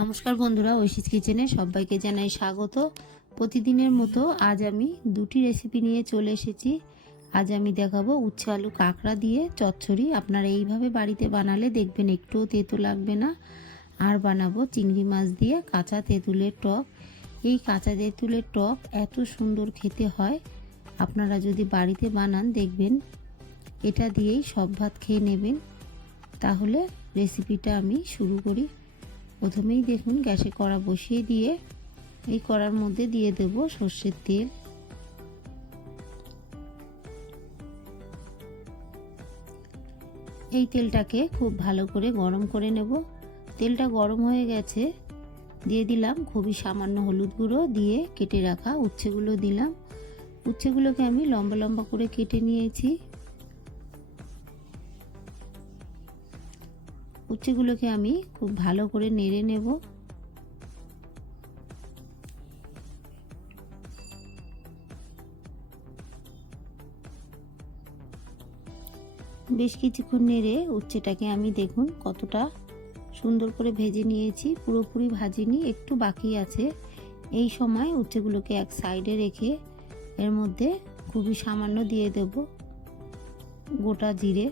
নমস্কার বন্ধুরা ঐশিস কিচেনে সবাইকে জানাই স্বাগত। প্রতিদিনের মতো আজ আমি দুটি রেসিপি নিয়ে চলে এসেছি। আজ আমি দেখাবো উচ্ছে আলু কাঁকড়া দিয়ে চচ্চড়ি। আপনারা এইভাবে বাড়িতে বানালে দেখবেন একটুও তেঁতো লাগবে না। আর বানাবো চিংড়ি মাছ দিয়ে কাঁচা তেঁতুলের টক। এই কাঁচা তেঁতুলের টক এত সুন্দর খেতে হয়। আপনারা যদি বাড়িতে বানান, দেখবেন এটা দিয়েই সব ভাত খেয়ে নেবেন। তাহলে রেসিপিটা আমি শুরু করি। প্রথমেই দেখুন গ্যাসে কড়া বসিয়ে দিয়ে এই কড়ার মধ্যে দিয়ে দেব সর্ষের তেল। এই তেলটাকে খুব ভালো করে গরম করে নেব। তেলটা গরম হয়ে গেছে, দিয়ে দিলাম খুবই সামান্য হলুদ গুঁড়ো দিয়ে কেটে রাখা উচ্ছেগুলো দিলাম। উচ্ছেগুলোকে আমি লম্বা লম্বা করে কেটে নিয়েছি। উচ্ছেগুলোকে আমি খুব ভালো করে নেড়ে নেব। বেশ কিছুক্ষণ নেড়ে উচ্ছেটাকে আমি দেখুন কতটা সুন্দর করে ভেজে নিয়েছি, পুরোপুরি ভাজিনি, একটু বাকি আছে। এই সময় উচ্ছেগুলোকে এক সাইডে রেখে এর মধ্যে খুবই সামান্য দিয়ে দেব গোটা জিরে।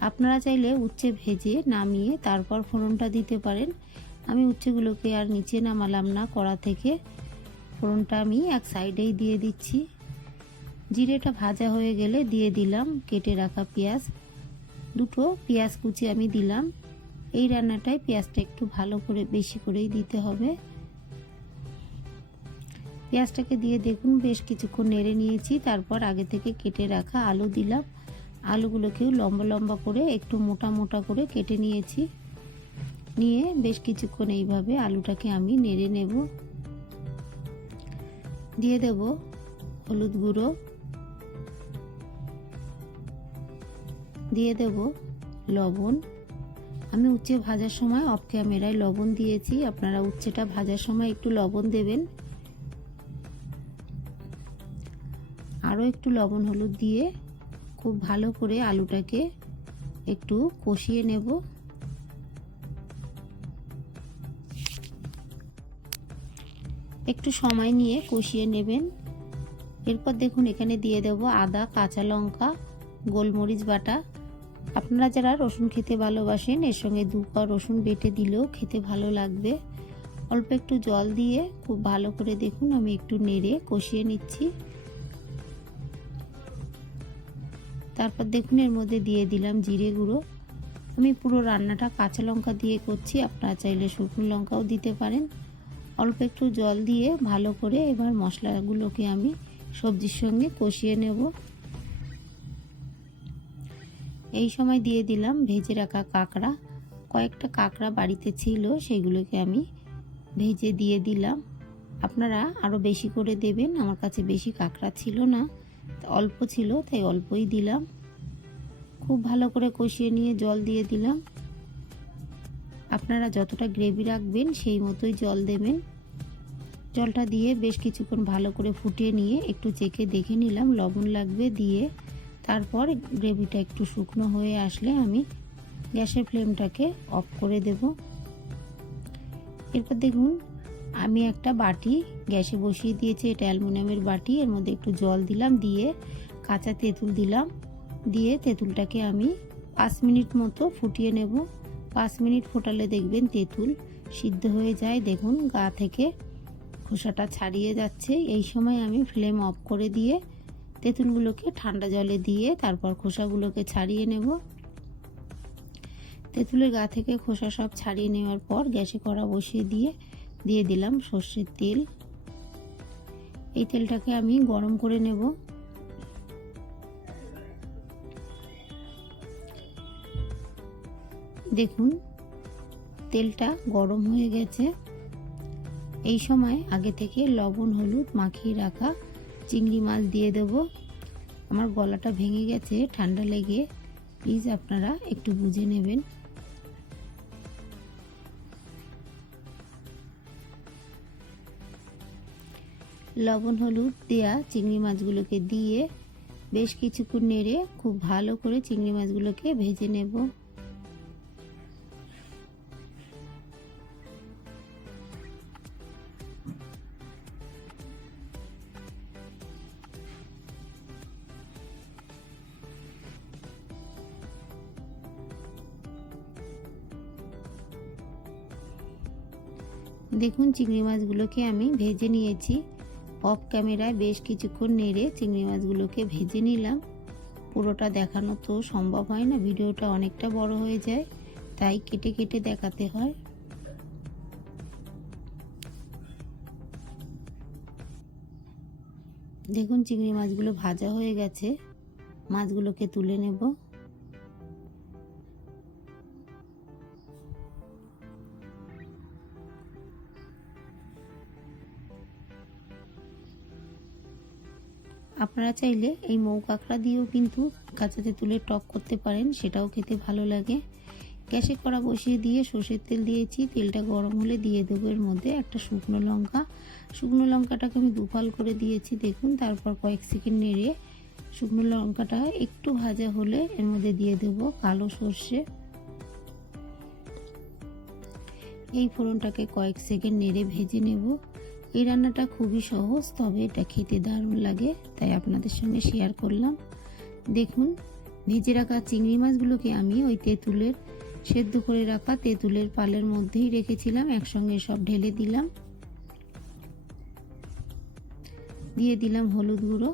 আপনারা চাইলে উচ্ছে ভেজে নামিয়ে তারপর ফোড়নটা দিতে পারেন। আমি উচ্ছেগুলোকে আর নিচে নামালাম না, কড়া থেকে। ফোড়নটা আমি এক সাইডেই দিয়ে দিচ্ছি। জিরেটা ভাজা হয়ে গেলে দিয়ে দিলাম কেটে রাখা পেঁয়াজ। দুটো পেঁয়াজ কুচি আমি দিলাম। এই রান্নাটায় পেঁয়াজটা একটু ভালো করে বেশি করেই দিতে হবে। পেঁয়াজটাকে দিয়ে দেখুন, বেশ কিছুক্ষণ নেড়ে নিয়েছি। তারপর আগে থেকে কেটে রাখা আলু দিলাম। আলুগুলোকেও লম্বা লম্বা করে একটু মোটা মোটা করে কেটে নিয়েছি। নিয়ে বেশ কিছুক্ষণ এইভাবে আলুটাকে আমি নেড়ে নেব। দিয়ে দেব হলুদ গুঁড়ো। দিয়ে দেব লবণ। আমি উচ্ছে ভাজার সময় অফ ক্যামেরায় লবণ দিয়েছি। আপনারা উচ্ছেটা ভাজার সময় একটু লবণ দেবেন। আরও একটু লবণ হলুদ দিয়ে খুব ভালো করে আলুটাকে একটু কষিয়ে নেব। একটু সময় নিয়ে কষিয়ে নেবেন। এরপর দেখুন, এখানে দিয়ে দেব আদা, কাঁচা লঙ্কা, গোলমরিচ বাটা। আপনারা যারা রসুন খেতে ভালোবাসেন, এর সঙ্গে দু পা রসুন বেটে দিলেও খেতে ভালো লাগবে। অল্প একটু জল দিয়ে খুব ভালো করে দেখুন, আমি একটু নেড়ে কষিয়ে নিচ্ছি। তারপর দেখুন, এর মধ্যে দিয়ে দিলাম জিরে গুঁড়ো। আমি পুরো রান্নাটা কাঁচা লঙ্কা দিয়ে করছি, আপনারা চাইলে শুকনো লঙ্কাও দিতে পারেন। অল্প একটু জল দিয়ে ভালো করে এবার মশলাগুলোকে আমি সবজির সঙ্গে কষিয়ে নেব। এই সময় দিয়ে দিলাম ভেজে রাখা কাঁকড়া। কয়েকটা কাঁকড়া বাড়িতে ছিল, সেগুলোকে আমি ভেজে দিয়ে দিলাম। আপনারা আরও বেশি করে দেবেন, আমার কাছে বেশি কাঁকড়া ছিল না। অল্প ছিল, তাই অল্পই দিলাম। খুব ভালো করে কষিয়ে নিয়ে জল দিয়ে দিলাম। আপনারা যতটা গ্রেভি রাখবেন, সেই মতোই জল দেবেন। জলটা দিয়ে বেশ কিছুক্ষণ ভালো করে ফুটিয়ে নিয়ে একটু চেখে দেখে নিলাম, লবণ লাগবে দিয়ে। তারপর গ্রেভিটা একটু শুকনো হয়ে আসলে আমি গ্যাসের ফ্লেমটাকে অফ করে দেব। এরপর দেখুন আমি একটা বাটি গ্যাসে বসিয়ে দিয়েছি, এটা অ্যালুমিনিয়ামের বাটি, এর মধ্যে একটু জল দিলাম, দিয়ে কাঁচা তেঁতুল দিলাম, দিয়ে তেঁতুলটাকে আমি পাঁচ মিনিট মতো ফুটিয়ে নেব। পাঁচ মিনিট ফোটালে দেখবেন তেঁতুল সিদ্ধ হয়ে যায়। দেখুন, গা থেকে খোসাটা ছাড়িয়ে যাচ্ছে। এই সময় আমি ফ্লেম অফ করে দিয়ে তেঁতুলগুলোকে ঠান্ডা জলে দিয়ে তারপর খোসাগুলোকে ছাড়িয়ে নেব। তেঁতুলের গা থেকে খোসা সব ছাড়িয়ে নেওয়ার পর গ্যাসে কড়া বসিয়ে দিয়ে দিয়ে দিলাম সর্ষের তেল। এই তেলটাকে আমি গরম করে নেব। দেখুন, তেলটা গরম হয়ে গেছে। এই সময় আগে থেকে লবণ, হলুদ মাখিয়ে রাখা চিংড়ি মাছ দিয়ে দেব। আমার গলাটা ভেঙে গেছে, ঠান্ডা লেগে। প্লিজ আপনারা একটু বুঝে নেবেন। লবণ, হলুদ দেয়া চিংড়ি মাছগুলোকে দিয়ে বেশ কিছুক্ষণ নেড়ে খুব ভালো করে চিংড়ি মাছগুলোকে ভেজে নেব। দেখুন, চিংড়ি মাছগুলোকে আমি ভেজে নিয়েছি। অফ ক্যামেরায় বেশ কিছুক্ষণ নেড়ে চিংড়ি মাছগুলোকে ভেজে নিলাম। পুরোটা দেখানো তো সম্ভব হয় না, ভিডিওটা অনেকটা বড় হয়ে যায়, তাই কেটে কেটে দেখাতে হয়। দেখুন, চিংড়ি মাছগুলো ভাজা হয়ে গেছে। মাছগুলোকে তুলে নেব। আপনারা চাইলে এই মৌ কাঁকড়া দিয়েও কিন্তু কাঁচাতে তুলে টক করতে পারেন, সেটাও খেতে ভালো লাগে। গ্যাসে কড়া বসিয়ে দিয়ে সর্ষের তেল দিয়েছি। তেলটা গরম হলে দিয়ে দেবো এর মধ্যে একটা শুকনো লঙ্কা। শুকনো লঙ্কাটাকে আমি দুফাল করে দিয়েছি, দেখুন, তারপর কয়েক সেকেন্ড নেড়ে শুকনো লঙ্কাটা একটু ভাজা হলে এর মধ্যে দিয়ে দেব কালো সর্ষে। এই ফোড়নটাকে কয়েক সেকেন্ড নেড়ে ভেজে নেব। এই রান্নাটা খুবই সহজ, তবে এটা খেতে দারুণ লাগে, তাই আপনাদের সঙ্গে শেয়ার করলাম। দেখুন, ভেজে রাখা চিংড়ি মাছগুলোকে আমি ওই তেঁতুলের, সেদ্ধ করে রাখা তেঁতুলের পালের মধ্যেই রেখেছিলাম, একসঙ্গে সব ঢেলে দিলাম। দিয়ে দিলাম হলুদ গুঁড়ো।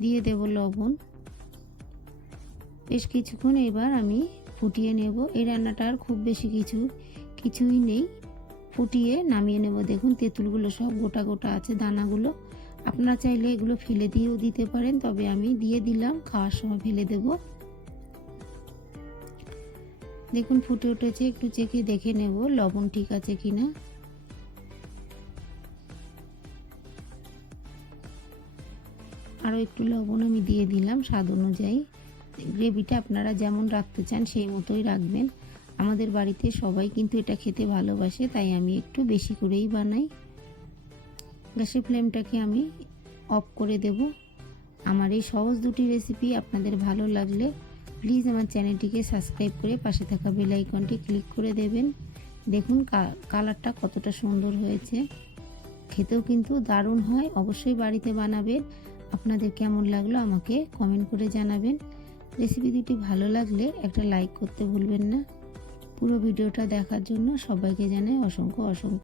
দিয়ে দেব লবণ। বেশ কিছুক্ষণ এবার আমি ফুটিয়ে নেব। এই রান্নাটা আর খুব বেশি কিছু, কিছুই নেই। ফুটিয়ে নামিয়ে নেব। দেখুন, তেঁতুলগুলো সব গোটা গোটা আছে, দানাগুলো। আপনারা চাইলে এগুলো ফেলে দিয়েও দিতে পারেন, তবে আমি দিয়ে দিলাম, খাওয়ার সময় ফেলে দেব। দেখুন, ফুটে উঠেছে। একটু চেখে দেখে নেব, লবণ ঠিক আছে কিনা। আরও একটু লবণ আমি দিয়ে দিলাম, স্বাদ অনুযায়ী। গ্রেভিটা আপনারা যেমন রাখতে চান সেই মতোই রাখবেন। আমাদের বাড়িতে সবাই কিন্তু এটা খেতে ভালোবাসে, তাই আমি একটু বেশি করেই বানাই। গ্যাসের ফ্লেমটাকে আমি অফ করে দেব। আমার এই সহজ দুটি রেসিপি আপনাদের ভালো লাগলে প্লিজ আমার চ্যানেলটিকে সাবস্ক্রাইব করে পাশে থাকা বেল আইকনটি ক্লিক করে দেবেন। দেখুন কালারটা কতটা সুন্দর হয়েছে। খেতেও কিন্তু দারুণ হয়, অবশ্যই বাড়িতে বানাবেন। আপনাদের কেমন লাগল আমাকে কমেন্ট করে জানাবেন। রেসিপি দুটি ভালো লাগলে একটা লাইক করতে ভুলবেন না। পুরো ভিডিওটা দেখার জন্য সবাইকে জানাই অসংখ্য অসংখ্য